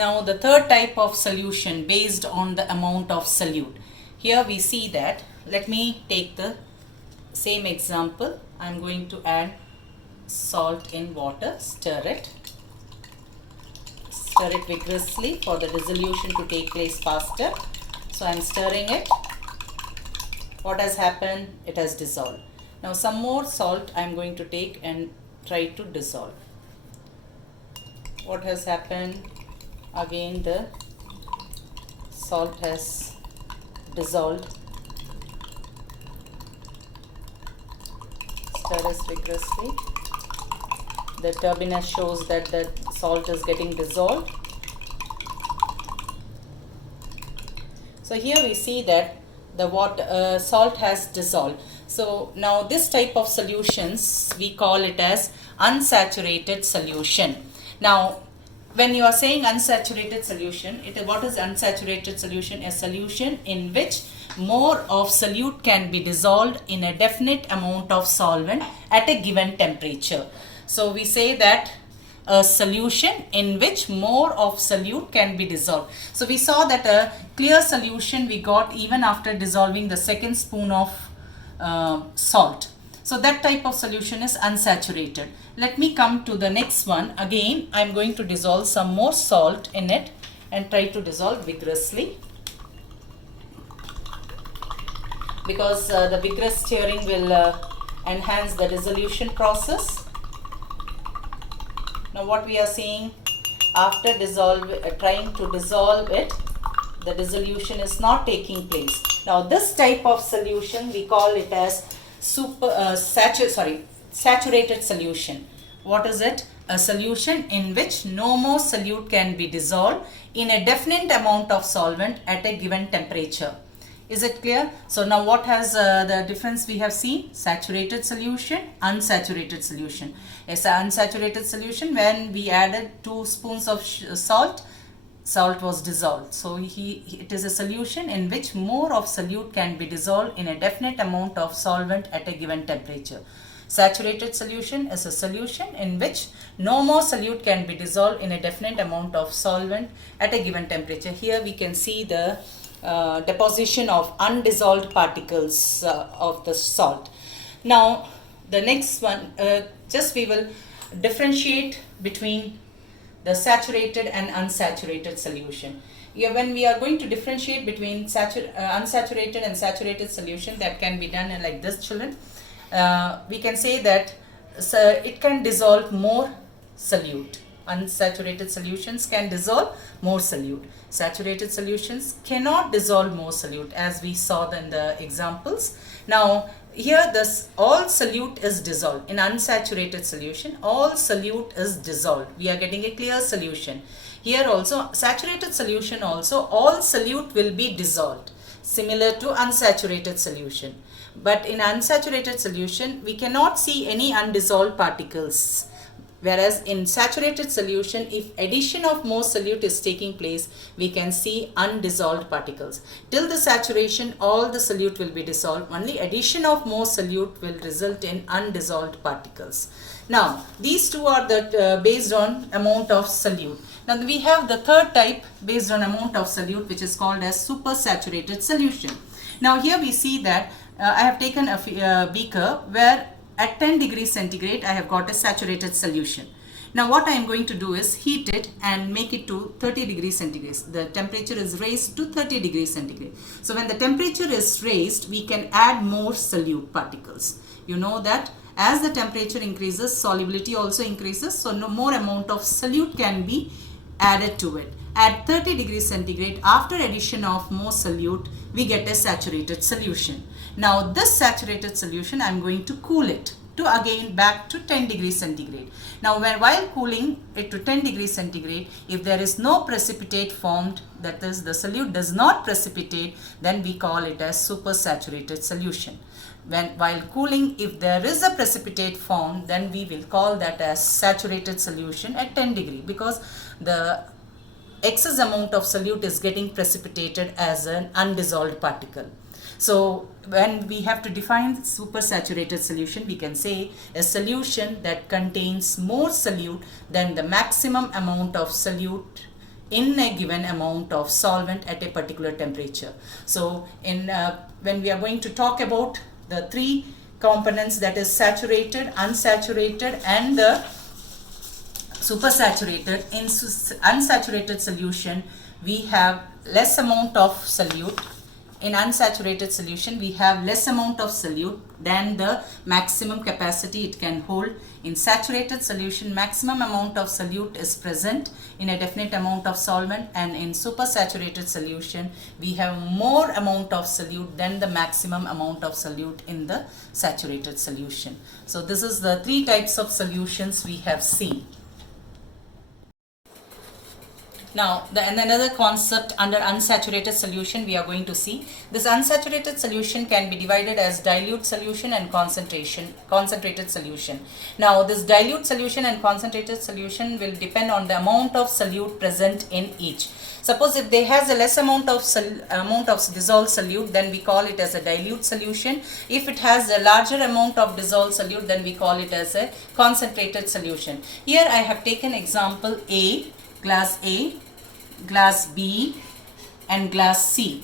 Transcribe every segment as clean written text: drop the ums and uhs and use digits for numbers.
Now the third type of solution based on the amount of solute. Here we see that, let me take the same example. I am going to add salt in water, stir it vigorously for the dissolution to take place faster. So I am stirring it. What has happened? It has dissolved. Now some more salt I am going to take and try to dissolve. What has happened? Again the salt has dissolved. Stir this vigorously. The turbiness shows that the salt is getting dissolved. So here we see that the salt has dissolved. So now this type of solutions we call it as unsaturated solution. Now when you are saying unsaturated solution, what is unsaturated solution? A solution in which more of solute can be dissolved in a definite amount of solvent at a given temperature. So we say that a solution in which more of solute can be dissolved. So we saw that a clear solution we got even after dissolving the second spoon of salt. So that type of solution is unsaturated. Let me come to the next one. Again, I am going to dissolve some more salt in it and try to dissolve vigorously, because the vigorous stirring will enhance the dissolution process. Now what we are seeing, after trying to dissolve it, the dissolution is not taking place. Now this type of solution we call it as saturated solution. What is it? A solution in which no more solute can be dissolved in a definite amount of solvent at a given temperature. Is it clear? So now what has the difference we have seen? Saturated solution, unsaturated solution. It's an unsaturated solution when we added 2 spoons of salt was dissolved. So it is a solution in which more of solute can be dissolved in a definite amount of solvent at a given temperature. Saturated solution is a solution in which no more solute can be dissolved in a definite amount of solvent at a given temperature. Here we can see the deposition of undissolved particles of the salt. Now the next one, just we will differentiate between the saturated and unsaturated solution. Here when we are going to differentiate between unsaturated and saturated solution, that can be done like this, children. We can say that it can dissolve more solute. Unsaturated solutions can dissolve more solute. Saturated solutions cannot dissolve more solute, as we saw in the examples. Now here all solute is dissolved. In unsaturated solution, all solute is dissolved. We are getting a clear solution. Here also, saturated solution also, all solute will be dissolved, similar to unsaturated solution. But in unsaturated solution, we cannot see any undissolved particles. Whereas in saturated solution, if addition of more solute is taking place, we can see undissolved particles. Till the saturation, all the solute will be dissolved. Only addition of more solute will result in undissolved particles. Now, these two are based on amount of solute. Now, we have the third type based on amount of solute, which is called as supersaturated solution. Now, here we see that I have taken a beaker where at 10 degrees centigrade, I have got a saturated solution. Now what I am going to do is heat it and make it to 30 degrees centigrade. The temperature is raised to 30 degrees centigrade. So when the temperature is raised, we can add more solute particles. You know that as the temperature increases, solubility also increases. So no more amount of solute can be added to it. At 30 degrees centigrade, after addition of more solute, we get a saturated solution. Now this saturated solution, I am going to cool it to again back to 10 degrees centigrade. Now while cooling it to 10 degrees centigrade, if there is no precipitate formed, that is the solute does not precipitate, then we call it as supersaturated solution. While cooling, if there is a precipitate formed, then we will call that as saturated solution at 10 degree, because the excess amount of solute is getting precipitated as an undissolved particle. So when we have to define supersaturated solution, we can say a solution that contains more solute than the maximum amount of solute in a given amount of solvent at a particular temperature. So when we are going to talk about the three components, that is saturated, unsaturated and the supersaturated, in unsaturated solution we have less amount of solute. In unsaturated solution we have less amount of solute than the maximum capacity it can hold. In saturated solution, maximum amount of solute is present in a definite amount of solvent, and in supersaturated solution we have more amount of solute than the maximum amount of solute in the saturated solution. So this is the three types of solutions we have seen. Now, another concept under unsaturated solution we are going to see. This unsaturated solution can be divided as dilute solution and concentrated solution. Now, this dilute solution and concentrated solution will depend on the amount of solute present in each. Suppose if they has a less amount of dissolved solute, then we call it as a dilute solution. If it has a larger amount of dissolved solute, then we call it as a concentrated solution. Here I have taken example glass A, glass B and glass C.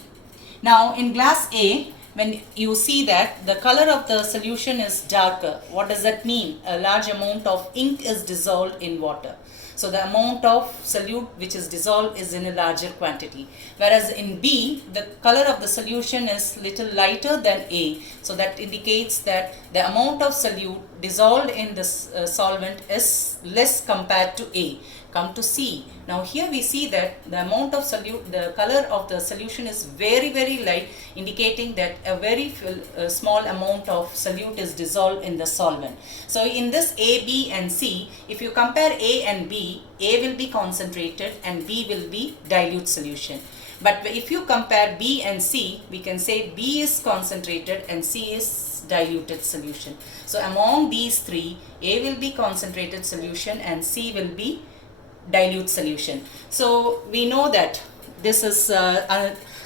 Now in glass A, when you see that the color of the solution is darker, what does that mean? A large amount of ink is dissolved in water. So the amount of solute which is dissolved is in a larger quantity. Whereas in B, the color of the solution is little lighter than A. So that indicates that the amount of solute dissolved in this solvent is less compared to A. Come to C. Now here we see that the amount of solute, the color of the solution is very light, indicating that a very small amount of solute is dissolved in the solvent. So in this A, B and C, if you compare A and B, A will be concentrated and B will be dilute solution. But if you compare B and C, we can say B is concentrated and C is diluted solution. So among these three, A will be concentrated solution and C will be dilute solution. So we know that this is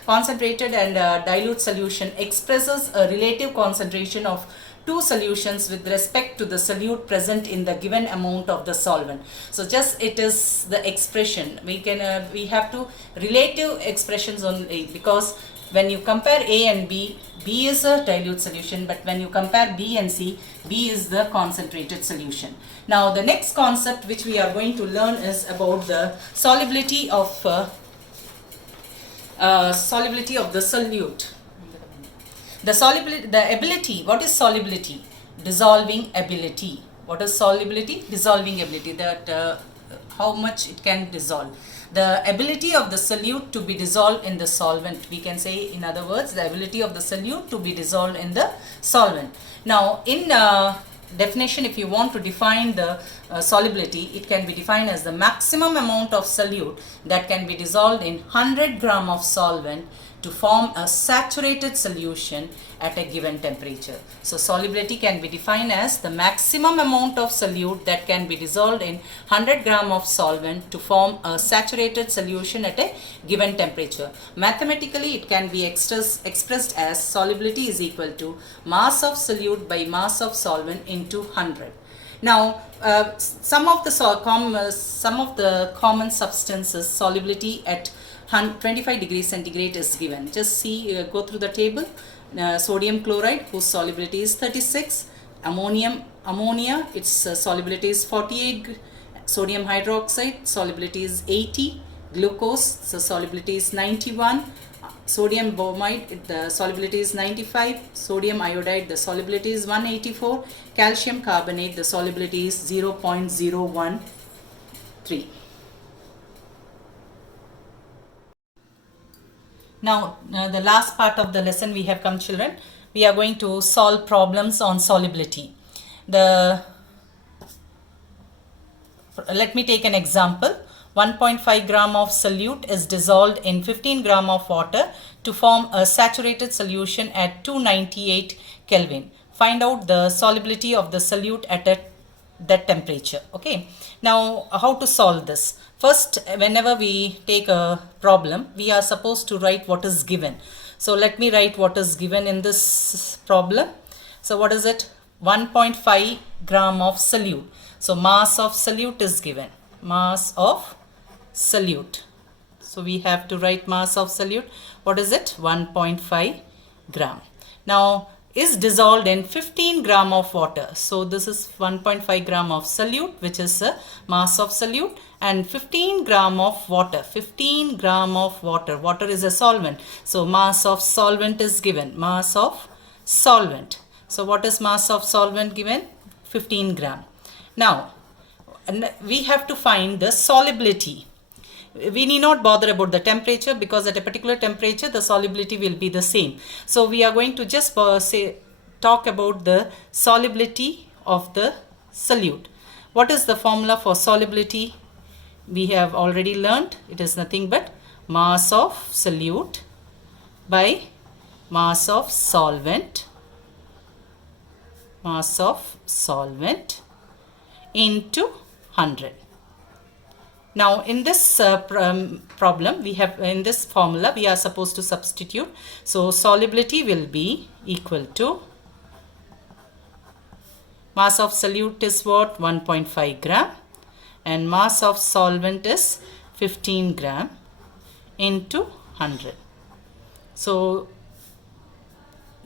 concentrated and dilute solution expresses a relative concentration of two solutions with respect to the solute present in the given amount of the solvent. So just it is the expression we have to relative expressions only, because when you compare A and B, B is a dilute solution, but when you compare B and C, B is the concentrated solution. Now the next concept which we are going to learn is about the solubility of the solute. The ability, what is solubility? Dissolving ability. What is solubility? Dissolving ability, that how much it can dissolve. The ability of the solute to be dissolved in the solvent. We can say, in other words, the ability of the solute to be dissolved in the solvent. Now, in definition, if you want to define the solubility, it can be defined as the maximum amount of solute that can be dissolved in 100 gram of solvent to form a saturated solution at a given temperature. So solubility can be defined as the maximum amount of solute that can be dissolved in 100 gram of solvent to form a saturated solution at a given temperature. Mathematically, it can be expressed as solubility is equal to mass of solute by mass of solvent into 100. Now, some of the common substances solubility at 25 degrees centigrade is given. Just see, go through the table. Sodium chloride, whose solubility is 36. Ammonia, its solubility is 48. Sodium hydroxide, solubility is 80. Glucose, the solubility is 91. Sodium bromide, the solubility is 95. Sodium iodide, the solubility is 184. Calcium carbonate, the solubility is 0.013. Now, the last part of the lesson we have come, children. We are going to solve problems on solubility. Let me take an example. 1.5 gram of solute is dissolved in 15 gram of water to form a saturated solution at 298 Kelvin. Find out the solubility of the solute at that temperature. Okay. Now, how to solve this? First, whenever we take a problem, we are supposed to write what is given. So let me write what is given in this problem. So what is it? 1.5 gram of solute. So mass of solute is given. Mass of solute. So we have to write mass of solute. What is it? 1.5 gram. Now is dissolved in 15 gram of water. So this is 1.5 gram of solute, which is a mass of solute, and 15 gram of water. 15 gram of water. Water is a solvent. So mass of solvent is given. Mass of solvent. So what is mass of solvent given? 15 gram. Now we have to find the solubility. We need not bother about the temperature, because at a particular temperature the solubility will be the same. So we are going to just talk about the solubility of the solute. What is the formula for solubility? We have already learned. It is nothing but mass of solute by mass of solvent, into 100. Now in this problem, we have, in this formula we are supposed to substitute. So solubility will be equal to, mass of solute is what? 1.5 gram, and mass of solvent is 15 gram into 100. So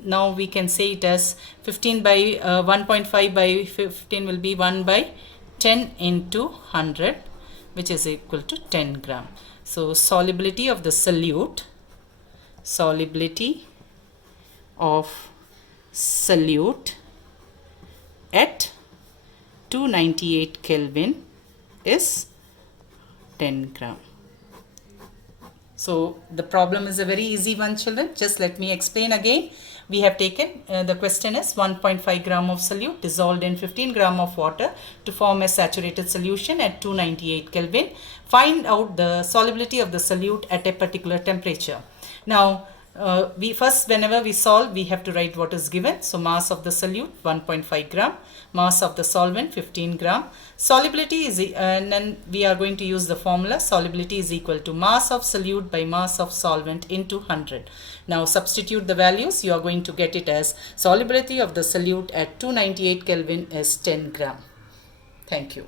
now we can say it as 15 by 1.5 by 15 will be 1 by 10 into 100, which is equal to 10 gram. So solubility of the solute, at 298 Kelvin is 10 gram. So the problem is a very easy one, children. Just let me explain again. We have taken, the question is 1.5 gram of solute dissolved in 15 gram of water to form a saturated solution at 298 Kelvin. Find out the solubility of the solute at a particular temperature. Now, whenever we solve, we have to write what is given. So mass of the solute 1.5 gram, mass of the solvent 15 gram. Solubility is, and then we are going to use the formula. Solubility is equal to mass of solute by mass of solvent into 100. Now substitute the values. You are going to get it as solubility of the solute at 298 Kelvin is 10 gram. Thank you.